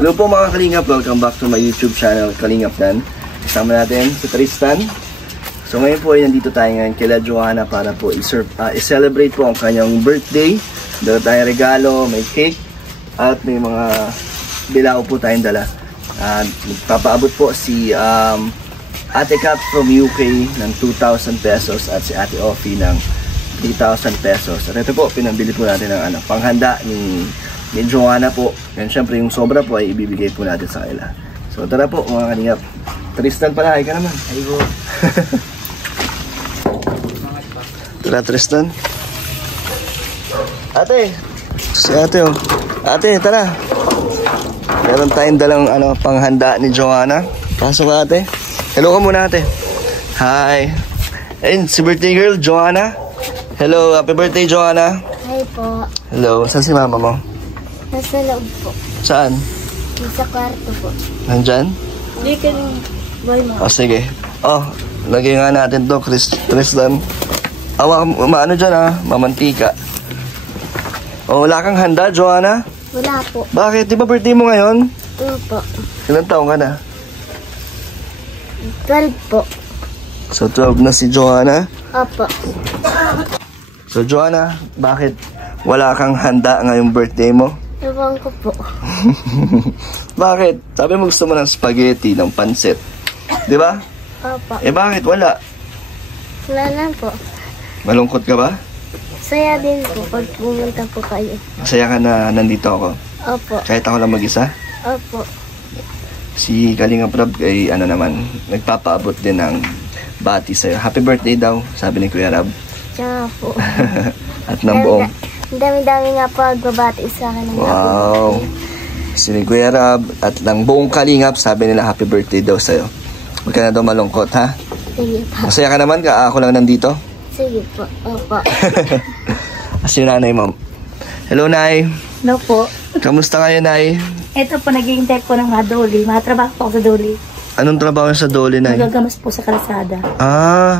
Hello po mga Kalingap, welcome back to my YouTube channel, Kalingap Dan. Kasama natin si Tristan. So ngayon po ay nandito tayo ngayon kila Joanna para po i-celebrate po ang kanyang birthday. Dala tayong regalo, may cake, at may mga bilao po tayong dala. Magpapaabot po si Ate Cap from UK ng 2,000 pesos at si Ate Offie ng 3,000 pesos. At ito po, pinambili po natin ng panghanda ni Joanna po. And syempre yung sobra po ay ibibigay po natin sa kanila. So tara po mga Kalingap. Tristan pala, hi ka naman. Hi po. Tara Tristan. Ate. Si ate oh. Ate, tara. Meron tayong dalang panghanda ni Joanna. Pasok ka ate. Hello ka muna ate. Hi. Ayun, si birthday girl, Joanna. Hello, happy birthday Joanna. Hi po. Hello, saan si mama mo? Nasa loob po. Saan? Sa kwarto po. Nandyan? Hindi ka rin. Boy mo. O sige. Oh, lagay nga natin to, Tristan. Maano dyan mamantika. O, wala kang handa, Joanna? Wala po. Bakit? Di ba birthday mo ngayon? Po. Ilang taong ka na? 12 po. So, 12 na si Joanna? Opo. So, Joanna, bakit wala kang handa ngayong birthday mo? Ewan ko po. Bakit? Sabi mo gusto mo ng spaghetti, ng pansit. Di ba? Opo. Eh bakit wala? Wala lang po. Malungkot ka ba? Saya din po pag pumunta po kayo. Masaya ka na nandito ako? Opo. Kahit ako lang mag-isa? Opo. Si Kalingap Rab ay nagpapaabot din ng bati sa'yo. Happy birthday daw, sabi ni Kuya Rab. Siya po. At ng buong. Ang dami-dami nga po nagbabati sa akin. Wow. Si Kuya Rab at ng buong Kalingap, sabi nila happy birthday daw sa'yo. Huwag ka na daw malungkot, ha? Sige po. Masaya ka naman ka? Ako lang nandito? Sige po. Opo. Kasi yung nanay mo. Hello, Nay. Hello po. Kamusta kayo, Nay? Ito po, nag-iintay po ng mga doli. Matrabaho po ako sa doli. Anong trabaho sa Dole, Nay? Nagagamas po sa kalsada.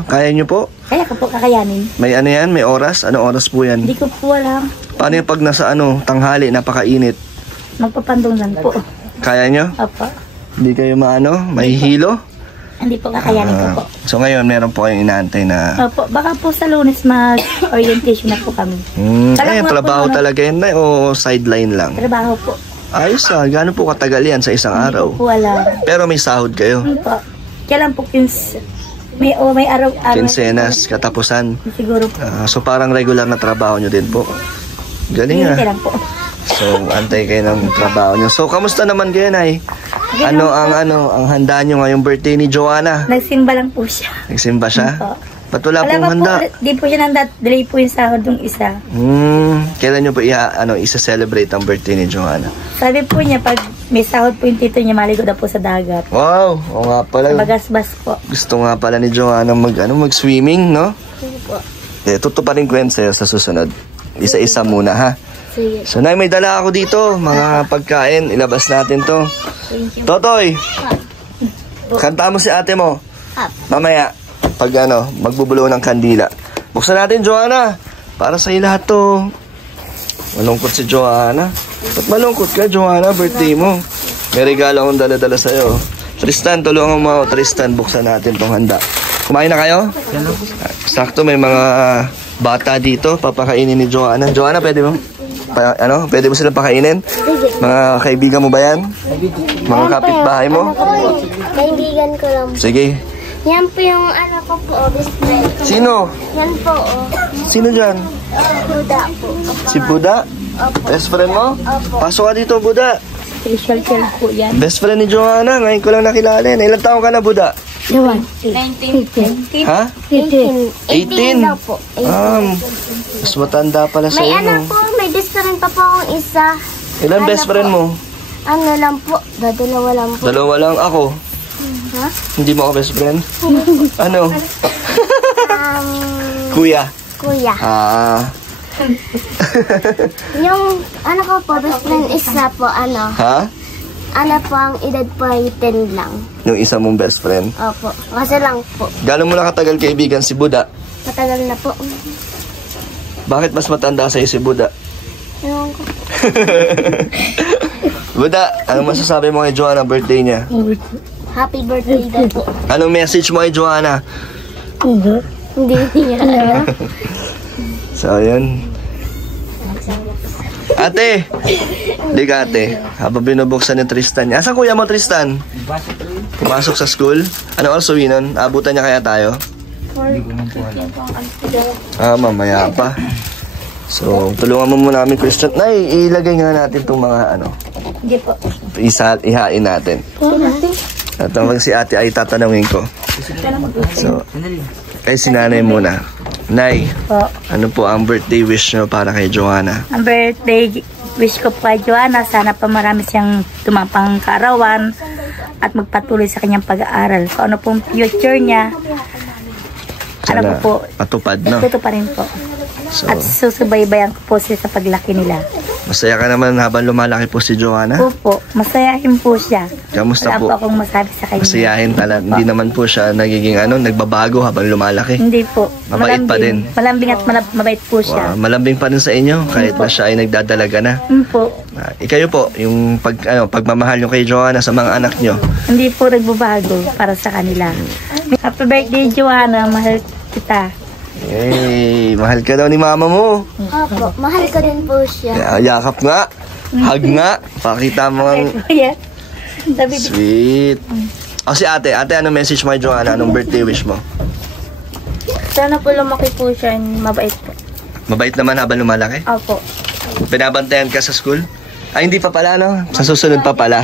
Kaya nyo po? Kaya ko po kakayanin. May yan? May oras? Anong oras po yan? Hindi ko po alam. Paano yung pag nasa tanghali, napakainit? Magpapandong lang po. Kaya nyo? Opo. Hindi kayo mahihilo? Hindi po kakayanin ko po. So ngayon, meron po kayong inaantay na... Opo. Baka po sa Lunes mag-orientation na po kami. Kaya trabaho talaga yan, Nay, o sideline lang? Trabaho po. Ayos gaano po katagal yan sa isang araw? Hindi po alam. Pero may sahod kayo? Hindi po. Kailan po may araw-araw. Kinsenas, katapusan. Siguro po. So parang regular na trabaho nyo din po? Galing Hindi lang po. So antay kayo ng trabaho nyo. So kamusta naman kayo, Nay? Ano ang handa nyo ngayong birthday ni Joanna? Nagsimba lang po siya. Nagsimba siya? Po. Ba't wala pong handa? Di po siya nanda. Delay po yung sahod ng isa. Kailan nyo po isa-celebrate ang birthday ni Joanna? Sabi po niya, pag may sahod po yung tito niya, maligo na po sa dagat. Wow! O nga pala. Magasbas po. Gusto nga pala ni Joanna mag-swimming, no? Sige po. Tutuparin ko yan sa'yo sa susunod. Isa-isa muna, ha? Sige. So, Nay, may dala ako dito. Mga pagkain. Ilabas natin to. Totoy! Kanta mo si ate mo. Mamaya, pag magbubulo ng kandila. Buksan natin, Joanna. Para sa'yo lahat to. Malungkot si Joanna. Ba't malungkot ka, Joanna? Birthday mo. May regalo akong dala-dala sa'yo. Tristan, tulungan mo ako. Tristan, buksan natin tong handa. Kumain na kayo? Sakto, may mga bata dito. Papakainin ni Joanna. Joanna, pwede mo? Pwede mo silang pakainin? Mga kaibigan mo ba yan? Mga kapitbahay mo? Kaibigan ko lang. Sige. Yan po yung ko po, best friend. Sino? Yan po, Sino dyan? Buda po. Si Buda? Opo. Best friend mo? Opo. Pasok ka dito, Buda. Special care po yan. Best friend ni Joanna. Ngayon ko lang nakilala. Ilang taong ka na, Buda? 19. Ha? 18 daw po. 18. Mas matanda pala May sa'yo, ano no? po, may best friend pa po akong isa. Ilang best friend mo? Ano lang po, dalawa lang po. Dalawa lang ako. Ha? Hindi mo ako best friend? Ano? Um, Kuya. Kuya. Yung ko po, best friend isa po, Ha? po ang edad po ay 10 lang. Yung isa mong best friend. Opo, kasi lang po. Gano'n mo na katagal kaibigan si Buda? Matagal na po. Bakit mas matanda sa'yo si Buda? Ewan ko. Buda, anong masasabi mo kay Joanna birthday niya? Happy birthday daw po. Anong message mo kay Joanna? Hindi niya alam. So, yun. Ate! Hindi ka ate. Habang binubuksan ni Tristan. Asan kuya mo, Tristan? Pumasok sa school? Ano oras uwi nun? Abutan niya kaya tayo? Mamaya pa. So, tulungan mo muna namin, Christian. Nay, ilagay nga natin itong mga ano. Hindi po. Ihain natin. At ang si ate ay tatanungin ko. So, kay si nanay muna. Nay, Po. ano po ang birthday wish nyo para kay Joanna? Ang birthday wish ko po kay Joanna, sana pa marami siyang tumapang kaarawan at magpatuloy sa kanyang pag-aaral. So ano pong future niya, Sana po, patupad, no? tuto pa rin po. So, At susubaybayan ko po siya sa paglaki nila. masaya ka naman habang lumalaki po si Joanna? Opo, masayahin po siya. Kamusta Wala po? po akong masabi sa kanya. Masayahin talaga. Hindi naman po siya nagiging nagbabago habang lumalaki. Hindi po. Mabait pa din. Malambing at mabait po siya. Malambing pa rin sa inyo kahit na siya ay nagdadalaga na. Po. Ikayo po, yung pagmamahal nyo kay Joanna sa mga anak nyo. Hindi po nagbabago para sa kanila. Happy birthday, Joanna. Mahal kita. Hey, mahal ka daw ni mama mo. Opo, mahal ko din po siya. Yakap nga. Hug nga. Pakita mo ang Kuya. Sabi sweet. O si ate, ano message mo kay Joanna? Anong birthday wish mo? sana po lumaki po siya. Mabait po. Mabait naman habang lumalaki? Opo. Binabantayan ka sa school? Ay, hindi pa pala, no? Sa susunod pa pala?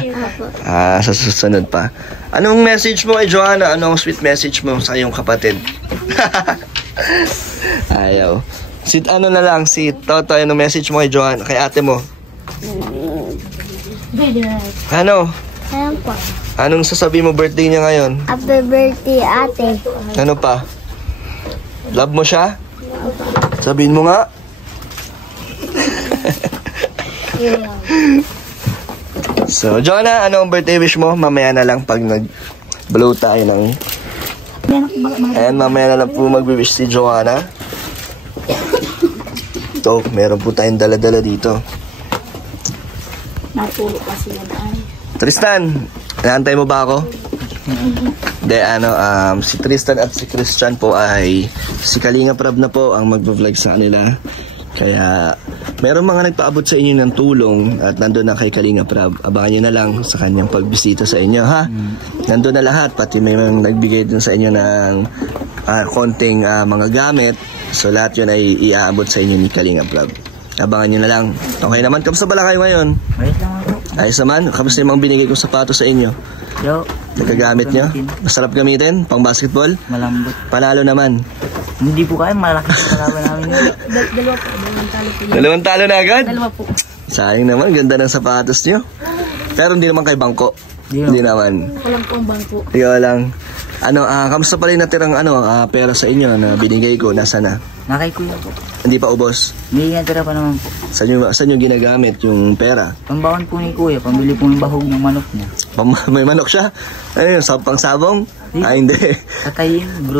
Sa susunod pa. Anong message mo kay Joanna? Anong sweet message mo sa iyong kapatid? Ayaw. Si Totoy, anong message mo kay Joanna? Kay ate mo? Ano? Ayan po. Anong sasabi mo birthday niya ngayon? Happy birthday, ate. Ano pa? Love mo siya? Sabihin mo nga. So, Joanna, ano ang birthday wish mo? Mamaya na lang pag nag-blow tayo ng... Ayan, mamaya na lang po mag-wish si Joanna. Ito, meron po tayong dala-dala dito. Natulog kasi yan ay. Tristan, naantay mo ba ako? De, si Tristan at si Christian po ay si Kalinga Prab na po ang mag-vlog sa kanila. Kaya, meron mga nagpaabot sa inyo ng tulong at nandun na kay Kalinga Prab. Abangan nyo na lang sa kanyang pagbisita sa inyo, ha? Nandun na lahat, pati may mga nagbigay dun sa inyo ng konting mga gamit. So, lahat yun ay iaabot sa inyo ni Kalinga Prab. Abangan nyo na lang. Okay naman, kamusta pala kayo ngayon? Ayos lang ako. Ayos naman, kamusta yung mga binigay kong sapatos sa inyo? Yo, Nagagamit nyo? Masarap gamitin? Pang basketball? malambot. Panalo naman. Hindi po kayo, malaki sa kalaban namin. Dalawang talo na agad? Dalawa po. Sayang naman, ganda ng sapatos nyo. Pero hindi naman kay bangko. Hindi naman. Walang po ang bangko. Ikaw lang. Kamusta pa rin natirang pera sa inyo na binigay ko? Nasa na? Nakay kuya po. Hindi pa ubos. May natira pa naman po. Saan nyo ginagamit yung pera? Pambaon po ni kuya, pambili po ng bahog ng manok niya. May manok siya? Ano yun? Pang sabong? Hindi. Katayin, bro.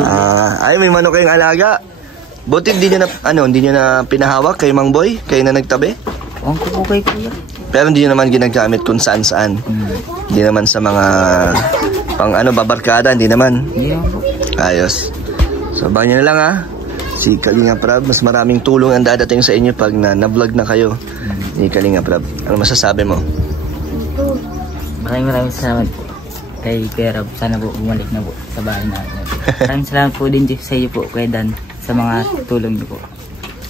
May manok kayong alaga. Buti hindi nyo na pinahawak kay Mang Boy? Kayo na nagtabi? Huwag ko po kay kuya. Pero hindi nyo naman ginagamit kung saan-saan. Hindi naman sa mga babarkada, hindi naman. Hindi naman po. Ayos. So, abangan nyo na lang, ha? Si Kalinga Prab, mas maraming tulong ang dadating sa inyo pag na-vlog na kayo ni Kalinga Prab. Ano masasabi mo? Maraming salamat po. Kay Kuya Rob, sana po bumalik na po sa bahay natin. Maraming salamat po din sa iyo po, Kuya Dan, sa mga tulong niyo po.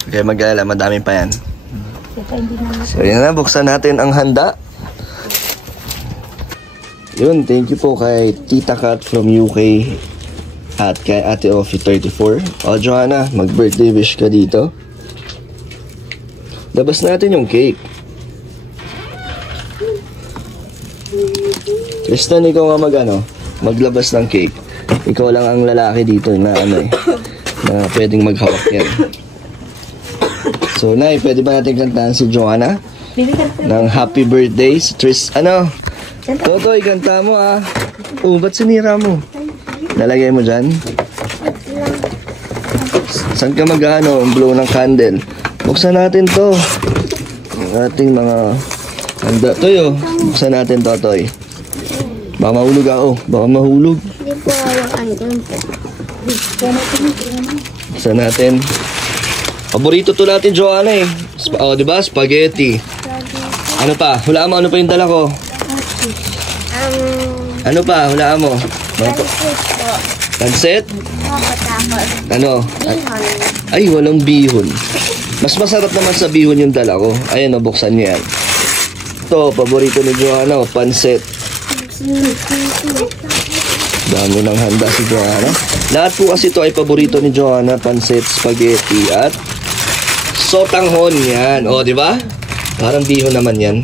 Okay, mag-alala, madami pa yan. So, yan na, buksan natin ang handa. Yun, thank you po kay Tita Kat from UK at kay Ate Offie 34. O, Joanna, mag-birthday wish ka dito. Labas natin yung cake. Tristan, ikaw nga maglabas ng cake. Ikaw lang ang lalaki dito na na pwedeng maghawak yan. So, Nay, pwede ba natin kantahan si Joanna? Ng happy birthday si Totoy, kanta mo ba't sinira mo? Nalagay mo dyan? Saan ka blow ng candle? Buksan natin to. Ang ating mga Handa, Toy, oh. Buksan natin, Totoy. Baka mahulog ako. Baka mahulog. Hindi po andun po. Buksan natin. Paborito to natin, Joanna, eh. Di ba? Spaghetti. Ano pa? Hulaan mo, ano pa yung dala ko? Ano pa? Hulaan mo. Pansit po. Pansit? Opo, tapos Ano? bihon. Ay, walang bihon. Mas masarap naman sa bihon yung dala ko. Ayan, nabuksan niyo yan. Ito, paborito ni Joanna, pansit. Dami ng handa si Joanna. Lahat po kasi ito ay paborito ni Joanna, pansit, spaghetti, at sotanghon yan. O, di ba? Parang bihon naman yan.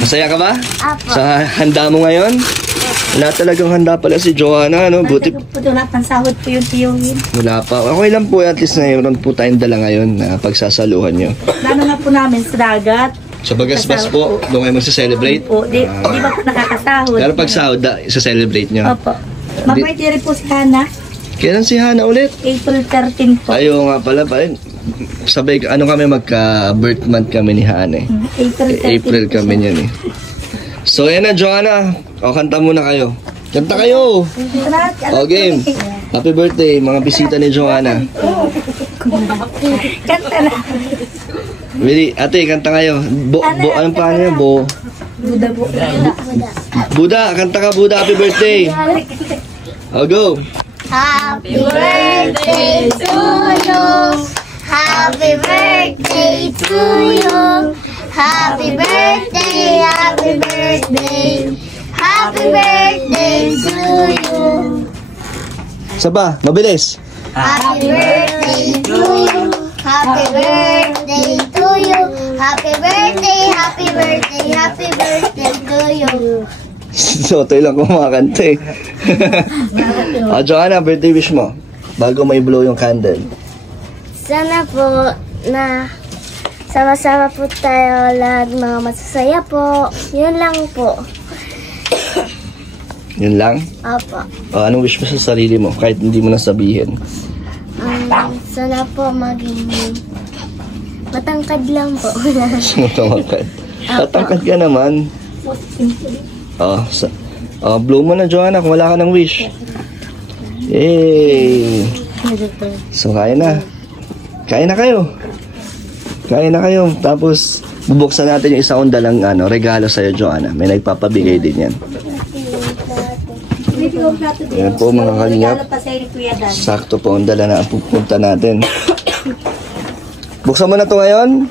Masaya ka ba? Apo. Sa handa mo ngayon? Wala talagang handa pala si Joanna, no? Buti Po doon lahat ng sahod po yung tiyuhin. wala pa. Okay lang po, at least ngayon po tayong dala ngayon na pagsasaluhan nyo. Plano na po namin sa dagat. Sa Bagasbas po, doon kayo magsa-celebrate. Po, di ba po nakakasahod? Pero pag sahod, isa-celebrate nyo. Opo. Mag-birthday rin po si Hana. Kailan si Hana ulit? April 13 po. Ayaw nga pala pa. Sabay, ano kami, magka-birth month kami ni Hana eh. April 13 April po kami niyan eh. So, yan na, Joanna. O, kanta muna kayo. Kanta kayo! O, game. Happy birthday, mga bisita ni Joanna. Kanta na. Really, ate, kanta kayo. Anong pa niya? Buda po. Buda, kanta ka, Buda. Happy birthday. O, go. Happy birthday to you. Happy birthday to you. Happy birthday, happy birthday. Happy birthday to you. Saba, mabilis. Happy birthday to you. Happy birthday to you. Happy birthday, happy birthday, happy birthday to you. So, ito lang kumakanta eh. O, Joanna, birthday wish mo. Bago may blow yung candle. Sana po na sama-sama po tayo lahat, mga masasaya po. Yun lang po. Yun lang. Opo. O, anong wish mo sa sarili mo kahit hindi mo nasabihin? Sana po maging matangkad lang po. Matangkad. Tatangkad ka naman. Blow mo na, Joanna, kung wala ka ng wish. Yay! So, kaya na. Kain na kayo. Kain na kayo. Tapos, bubuksan natin yung isang dalang regalo sa'yo, Joanna. May nagpapabigay din yan. Yan po, mga kalingap. Sakto po ang dala na pupunta natin. Buksan mo na to ngayon.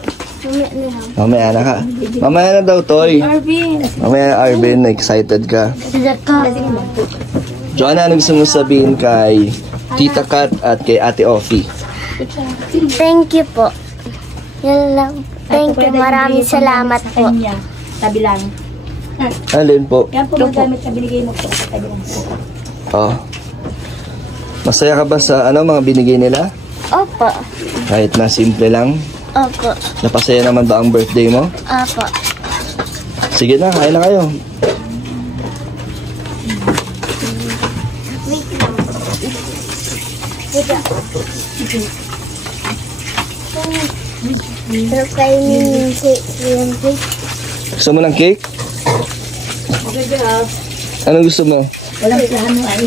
Mamaya na ka. Mamaya na daw, Toy. Mamaya na, Arvin. Excited ka. Joanna, ano gusto mo sabihin kay Tita Kat at kay Ate Offie? Thank you po. Yan lang. Thank you. Maraming salamat po. Sabi lang. Alin po? Yan po magamit na binigay mo po. Sabi lang po. Oh. Masaya ka ba sa mga binigay nila? Opo. Kahit na simple lang? Opo. Napasaya naman ba ang birthday mo? Opo. Sige na, kain na kayo. Pero kainin yung cake. Yung cake. Gusto mo ng cake? Anong gusto mo? Walang plano ay.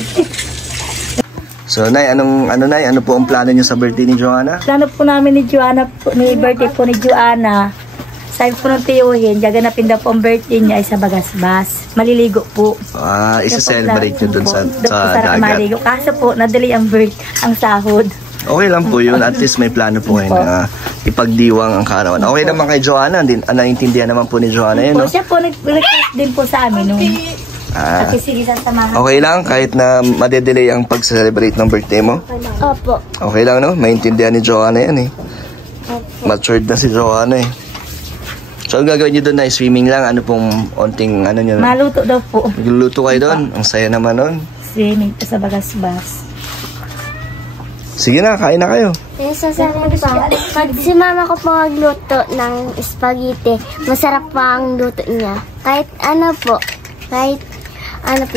So, Nay, ano po ang plano niyo sa birthday ni Joanna? Plano po namin ni Joanna, ni birthday po ni Joanna. Sabi po ng tiyuhin, gaganapin daw po ang birthday niya ay sa Bagasbas. Maliligo po. Isa-celebrate nyo dun sa dagat. Maligo. Kaso po, nadali ang sahod. Okay lang po yun. At least may plano po ngayon na ipagdiwang ang kaarawan. Okay naman kay Joanna. Naiintindihan naman po ni Joanna yun, no? Siya po nag-request din po sa amin. At sige sa samahan. Okay lang kahit na madedelay ang pag-celebrate ng birthday mo? Opo. Okay lang, no? Maintindihan ni Joanna yan, eh. Matured na si Joanna, eh. So, ang gagawin nyo doon na swimming lang. Ano pong onting, nyo? Maluto daw po. Magluluto kayo doon. Ang saya naman nun. Swimming po sa Bagasbas. Sige na, kain na kayo. Sasabi pa, pag si mama ko po magluto ng spaghetti, masarap pa ang luto niya. Kahit ano po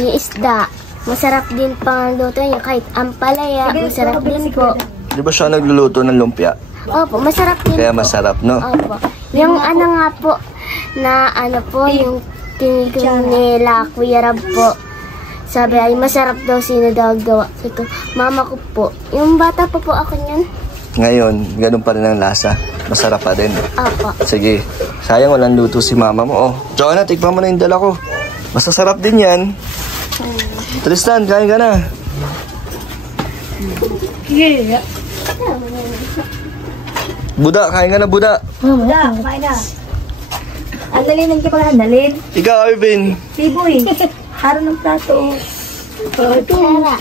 yung isda, masarap din pa ang luto niya. Kahit ampalaya, masarap din po. Di ba siya nagluluto ng lumpia? Opo, masarap din Kaya po. masarap, no? Opo. Yung nga po, na ano po, yung tinigil nila Kuya Rab po. Sabi ay masarap daw, sino daw gawa. Sabi ko, mama ko po. Yung bata pa po ako niyan. Ngayon, ganun pa rin ang lasa. Masarap pa din. Opo. Sige, sayang walang luto si mama mo. Oh, Joanna, tikman mo na yung dala ko. Masasarap din yan. Tristan, kain ka na. Yeah. Buda, kain ka na, Buda. Wala, kumain na. Andalin lang kita andalin. Ikaw, Arvin. Siboy, haro ng plato. Tara.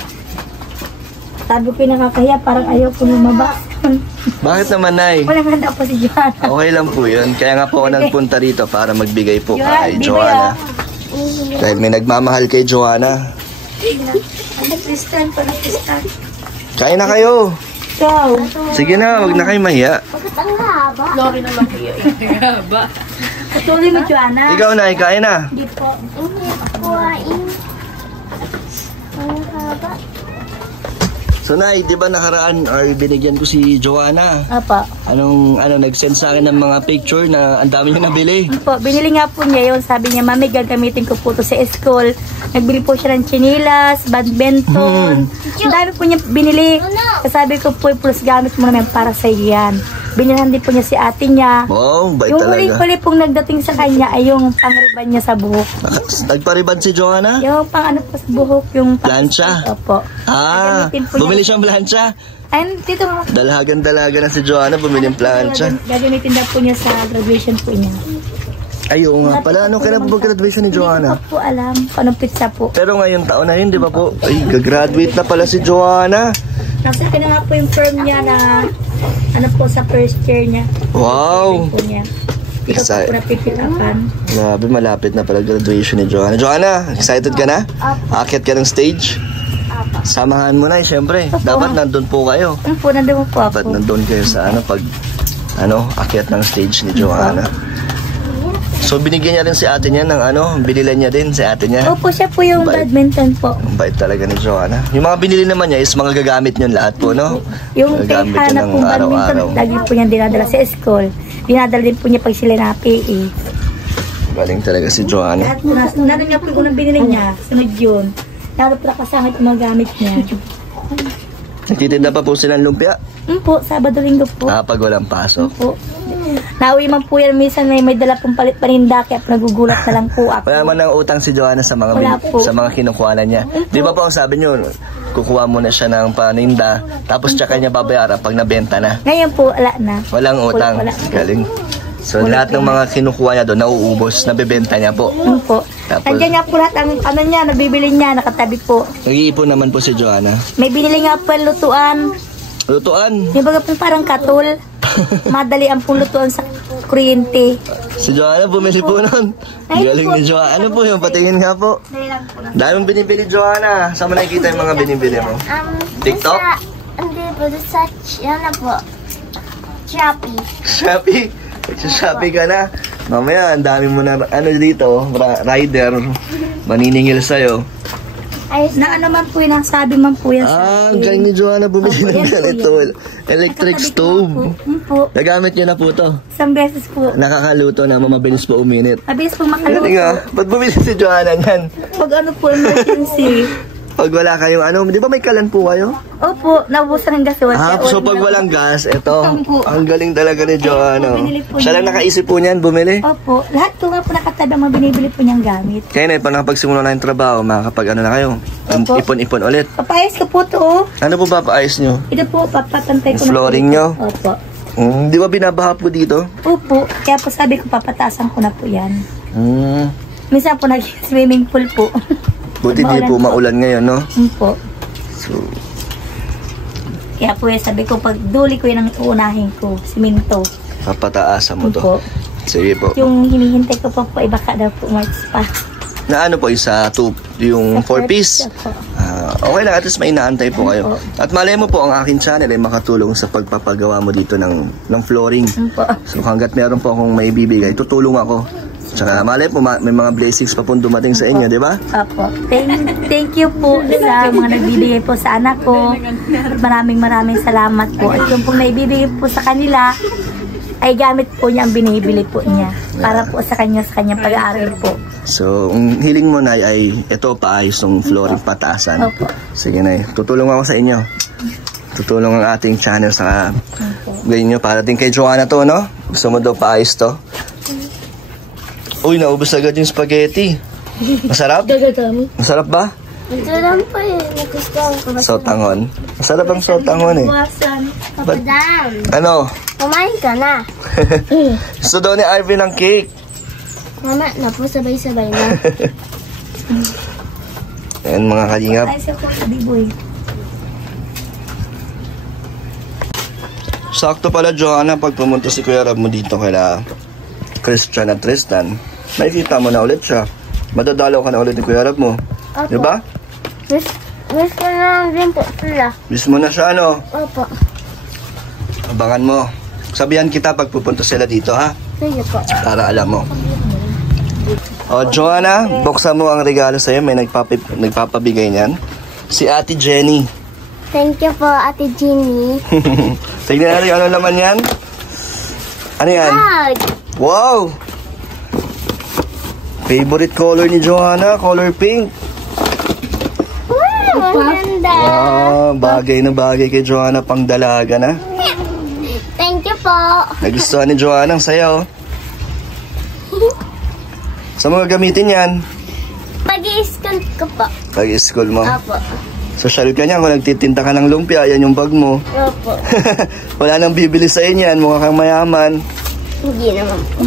Sabi ko yung nakakahiya, parang ayaw ko lumabas. Bakit naman, Nay? Walang handa pa si Joanna. Okay lang po yun. Kaya nga po ako nagpunta rito para magbigay po kay Joanna, Joanna. Dahil may nagmamahal kay Joanna. Ano, Tristan, parang Tristan. Kain na kayo. Ikaw. Sige na, wag na kayo mahiya. Bakit ang haba? Patuloy mo, Joanna. Ikaw, Nay, kain na. Hindi po. Hindi kuhain. Ang haba. So, Nay, di ba nakaraan or binigyan ko si Joanna? Apa. Nag-send sa akin ng mga picture na ang dami niya nabili. Po, binili nga po niya yun. Sabi niya, Mami, gagamitin ko po to sa school. Nagbili po siya ng chinilas, badminton. Ang dami po niya binili. Sabi ko po, plus gamit mo naman para sa iyan. Binilhan din po niya si ate niya. Wow, bait Yung talaga. huli pong nagdating sa kanya ay yung pangriban niya sa buhok. Nagpariban si Joanna? Yung pang ano po sa buhok, yung Plancha? Opo. Ah, Gagamitin po niya. bumili siyang plancha. Ayun, dito mo. Dalahagan-dalaga na si Joanna, bumili ng plancha. Gagamitin daw po niya sa graduation po niya. Ay, oo nga pala. Ano kailan po graduation ni Hindi ko Joanna? pa po alam kung anong pizza po. Pero ngayong taon na yun, di ba po? Ay, gagraduate na pala si Joanna. Nasa akin na nga po yung firm niya na ano po sa first year niya. Wow! Po niya. Ikaw Excited. po napipitapan. Grabe, malapit na pala graduation ni Joanna. Joanna, excited ka na? Akit ka ng stage? Samahan mo na, syempre. Dapat nandun po kayo. Ano po, nandun po Dapat ako. nandun kayo sa akyat ng stage ni Joanna. So, binigyan niya rin si ate niya ng binilan niya din si ate niya. Opo, siya po yung Bait. badminton po. Ang bait talaga ni Joanna. Yung mga binili naman niya is mga gagamit niyo lahat po, no? Yung kay Gagamit niya Hana ng pong araw-araw. badminton, lagi po niya dinadala sa school. Dinadala din po niya pag sila na PE. Galing talaga si Joanna. At naroon nga po yung unang binili niya, sunod yun. Naroon po nakasangit yung mga gamit niya. Nagtitinda pa po silang lumpia. Po, Sabado-Linggo po. Pag walang pasok. Po. Nauwi man po yan, minsan may dala pong palit paninda, kaya nagugulat na lang po ako. Wala man ang utang si Joanna sa mga Wala po. sa mga kinukuhanan niya. Di ba po ang sabi niyo, kukuha muna siya ng paninda, tapos tsaka niya babayaran pag nabenta na. Ngayon po, wala na. Walang utang. Wala. Galing. So lahat ng mga kinukuha niya doon, nauubos, nabebenta niya po. Po. Tapos- Nandiyan nga po lahat ang ano niya, nabibili niya, nakatabi po. Nag-iipon naman po si Joanna. May binili nga po yung lutuan. Lutuan. Yung baga po parang katul. Madali ang pong lutuan sa kuryente. Si Joanna bumili po nun. Ay, Galing po. ni Joanna. Ano po yung patingin nga po? Dahil mong binibili, Joanna. Saan mo nakikita yung mga binibili mo? TikTok? Hindi po, sa yan na po. Shopee. Shopee? Shopee ka na. Mamaya, ang dami mo na, dito, rider, maniningil sa'yo. Ayos Na ano man po yun, ang sabi man po yan sa Ang galing ni Joanna bumili Opo, ng yan po ganito. Electric Nakatabi ko stove. nga po. Po. Nagamit niyo na po to. Isang beses po. Nakakaluto na mabilis po uminit. Mabilis po makaluto. Galing nga. Ba't bumili si Joanna niyan? Pag ano po, emergency. Pag wala kayong di ba may kalan po kayo? Opo, naubusan ng gas. So pag walang gas, ito. Opo. Ang galing talaga ni Joanna. binili po Siya lang niya. nakaisip po niyan, bumili. Opo, lahat ko nga po nakatabi ang mga binibili po niyang gamit. Kaya na, pag nakapagsimula na yung trabaho, makakapag na kayo. Opo. Ipon-ipon ulit. Papayos ko po to. Oh. Ano po papaayos nyo? Ito po, papatantay ko Yung flooring po. niyo? Opo. Di ba binabaha po dito? Opo, kaya po sabi ko papataasan ko na po yan. Hmm. Minsan po nag-swimming pool po. Buti di po maulan ngayon, no? Opo. So, Kaya po sabi ko, pag duli ko yun ang uunahin ko, siminto. papataasan mo to. Opo. Sige po. Yung hinihintay ko pa po, iba ka daw po, March pa. Na ano po, isa, yung Sa 4-piece. Opo. Okay lang, at least may inaantay po kayo. Opo. At malay mo po, ang akin channel ay makatulong sa pagpapagawa mo dito ng flooring. Opo. So hanggat meron po akong may bibigay, tutulong ako. Tsaka malay po, may mga blessings pa po dumating sa inyo, di ba? Opo. Thank you po sa mga nagbibigay po sa anak ko. Maraming salamat po. At yung pong naibibigay po sa kanila, ay gamit po niya ang binibili po niya. para po sa kanyang pag-aaral po. So, ang hiling mo, Nay, ay ito paayos ng flooring pataasan. Opo. Sige, Nay. Tutulong ako sa inyo. Tutulong ang ating channel sa ganyan nyo. Para din kay Joanna to, no? Gusto mo daw paayos to? Uy, naubos agad yung spaghetti. Masarap? Masarap ba? Ito lang po eh. Nagustuhan ko. Sotanghon. Masarap ang sotanghon eh. Papadam. Ano? Kumain ka na. Gusto daw ni Arvin ng cake. Mama, na po sabay-sabay na. Ayan mga kalingap. Ay, siya po, Biboy. Sakto pala, Joanna, pag pumunta si Kuya Rab mo dito kaya Christian at Tristan, makikita mo na ulit siya. Madadalaw ka na ulit ni Kuya Rab mo. Opo. Diba? Miss ko na rin po sila. Miss mo na siya, ano? Opo. Abangan mo. Sabihan kita pag pupunta sila dito, ha? Sige po. Para alam mo. O, Joanna, buksan mo ang regalo sa'yo. May nagpapabigay niyan. Si Ate Jenny. Thank you po, Ate Jeannie. Tignan natin ano laman yan. Ano yan? Wow! Wow! Favorite color ni Joanna, color pink. Wow, ang ganda. Bagay na bagay kay Joanna, pang dalaga na. Thank you po. Nagustuhan ni Joanna ang sayo. Saan mo gagamitin yan? Pag-i-school ko po. Pag-school mo. Opo. Social ka niya, kung nagtitinta ka ng lumpia, yan yung bag mo. Opo. Wala nang bibili sa inyo yan, mukha kang mayaman. Hindi naman po.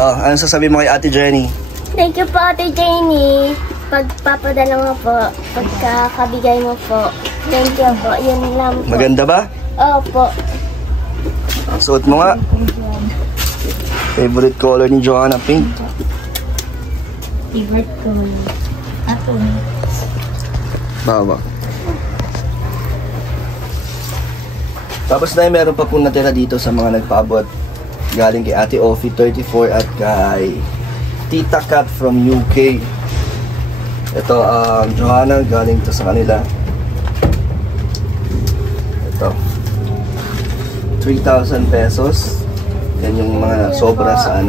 Oh, ano sasabihin mo kay Ate Jenny? Thank you po, Ate Jenny. Pagpapadala mo po, pagkakabigay mo po. Thank you po. Yun lang po. Maganda ba? Opo. Suot mo nga. Favorite color ni Joanna, pink. Favorite ko. Ato. Baba. Tapos na meron pa po natira dito sa mga nagpaabot. Galing kay Ate Offie 34 at kay Tita Kat from UK. Ito, Joanna, galing to sa kanila. Ito. 3,000 pesos. Yan yung mga sobra sa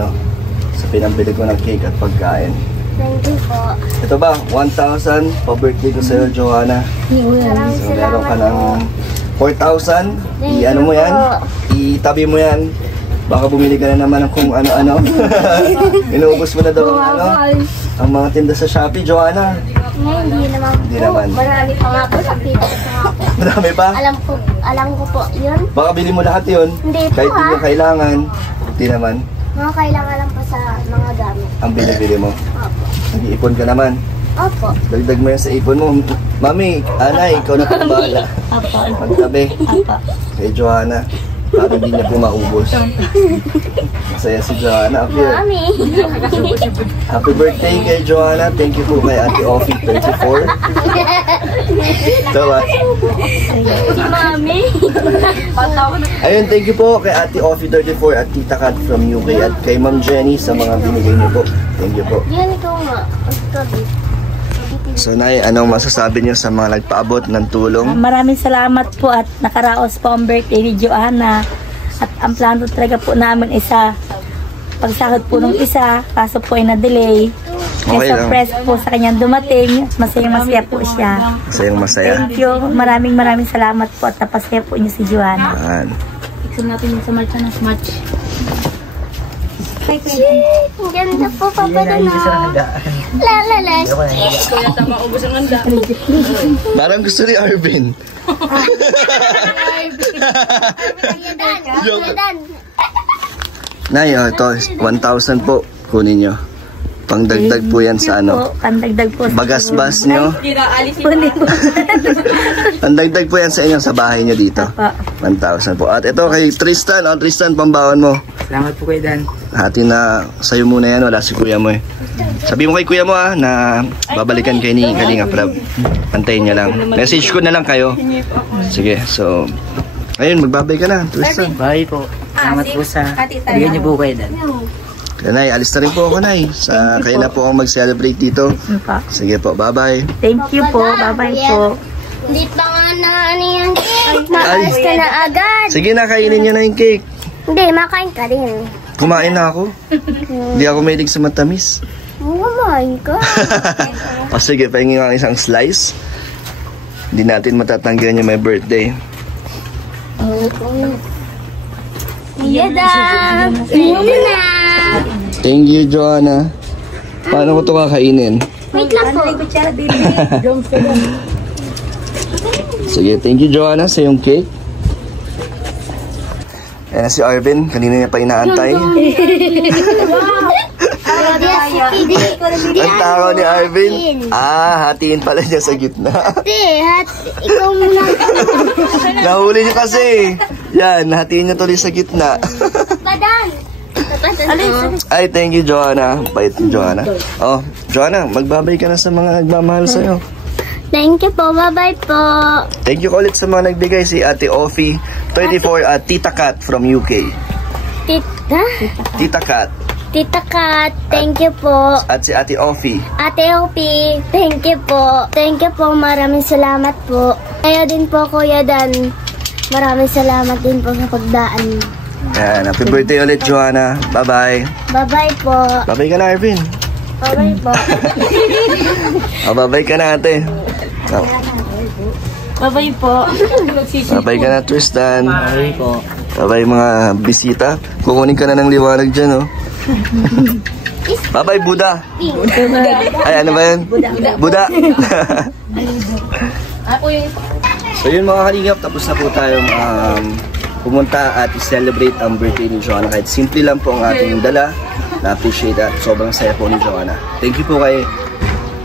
sa pinambili ko ng cake at pagkain. Thank you po. Ito ba, 1,000 pa-birthday ko sa'yo, Joanna. Maraming So, meron ka salamat ng po. 4,000. Thank I-ano mo you yan? po. Itabi mo yan. Baka bumili ka na naman ng kung ano-ano. Inuubos mo na daw ang mga tinda sa Shopee, Joanna. Hindi naman po. Hindi naman. Marami pa nga po sa pita ko nga po. Marami pa? Alam ko po yun. Baka bili mo lahat yun. Hindi po, Kahit hindi mo kailangan. Hindi naman. Mga kailangan lang po sa mga gamit. Ang bili-bili mo. Opo. Nag-iipon ka naman. Opo. Dagdag mo yan sa ipon mo. Mami, Anay, ikaw na pang bahala. Apo. Pagtabi. Apo. Kay Joanna. Para hindi niya po maubos. Masaya si Joanna. Mami. Happy birthday kay Joanna. Thank you po kay Ate Offie 34. Tawa. Si Mami. Ayun, thank you po kay Ate Offie 34 at Tita Kat from UK at kay Ma'am Jenny sa mga binigay niyo po. Thank you po. Yan ikaw nga. Pagkabi. So, Nay, anong masasabi niyo sa mga nagpaabot ng tulong? Maraming salamat po at nakaraos po ang birthday ni Joanna. At ang plano talaga po namin isa pagsahod po ng isa, kaso po ay na-delay. Okay Ay lang. surprise po sa kanyang dumating. Masaya po siya. Masayang masaya. Thank you. Maraming salamat po at napasaya po niyo si Joanna. Yan. Iksan natin yung sa Marcha ng March. Ang ganda po, Papa Dana. Lalalas. Parang gusto ni Arvin. Nay, ito, 1,000 po. Kunin nyo. Pangdagdag po yan sa Pandagdag po. bagasbas nyo. Hindi po. Pandagdag po yan sa inyo sa bahay nyo dito. Apa. 1,000 po. At ito kay Tristan. Tristan, pambawan mo. Salamat po kay Dan. Hati na sa'yo muna yan. Wala si kuya mo eh. Sabi mo kay kuya mo na babalikan kay ni Kalinga Prab. Antayin niya lang. Message ko na lang kayo. Sige, so ayun, magbabay ka na, Tristan. Bye po. Salamat po sa bigyan niyo po kay Dan. Kaya Nay, alis na rin po ako, Nay. Kayo na po akong mag-celebrate dito. Sige po, bye-bye. Thank you po. Bye-bye po. Hindi pa nga na ano yan. Maalas ka na agad. Sige na, kainin niyo na yung cake. Hindi, makain ka rin. Kumain na ako. Hindi ako mahilig sa matamis. Kumain ka. O sige, pahingin ang isang slice. Hindi natin matatanggihan yung my birthday. Yada! Yun na! Thank you, Joanna. Paano ko ito kakainin? Wait lang po. Sige, thank you, Joanna, sa yung cake. Ayan na si Arvin. Kanina niya pa inaantay. Ang tao ni Arvin. Hatiin pala niya sa gitna. Ikaw muna. Nahuli niyo kasi. Yan, hatiin niya tuloy sa gitna. Badan! Ay, thank you, Joanna. Bait ni Joanna. Oh, Joanna, magbabay ka na sa mga nagmamahal sa'yo. Thank you po. Bye-bye po. Thank you ulit sa mga nagbigay, si Ate Offie 34 at Tita Kat from UK. Tita? Tita Kat Tita Kat, thank you po. at si Ate Offie. Ate Opi, thank you po. Thank you po. Maraming salamat po. Kaya din po, Kuya Dan. Maraming salamat din po sa pagdaan. Yan, happy birthday ulit, Joanna. Bye-bye. Bye-bye po. Bye-bye ka na, Arvin. Bye-bye po. Bye-bye ka na, ate. Bye-bye po. Bye-bye ka na, Tristan. Bye po. Bye-bye mga bisita. Kukunin ka na ng liwanag dyan, oh. Bye-bye, Buddha. Ay, ano ba yun? Buddha. So yun mga kalingap, tapos na po tayong pumunta at i-celebrate ang birthday ni Joanna. Kahit simple lang po ang ating dala. Na-appreciate at sobrang saya po ni Joanna. Thank you po kay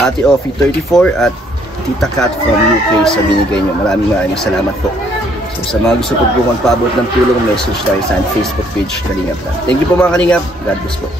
Ate Offie 34 at Tita Kat from UK sa binigay niyo. Maraming salamat po. So sa mga gusto po magpaabot ng tulong, message tayo sa Facebook page Kalingap Lang. Thank you po mga Kalingap. God bless po.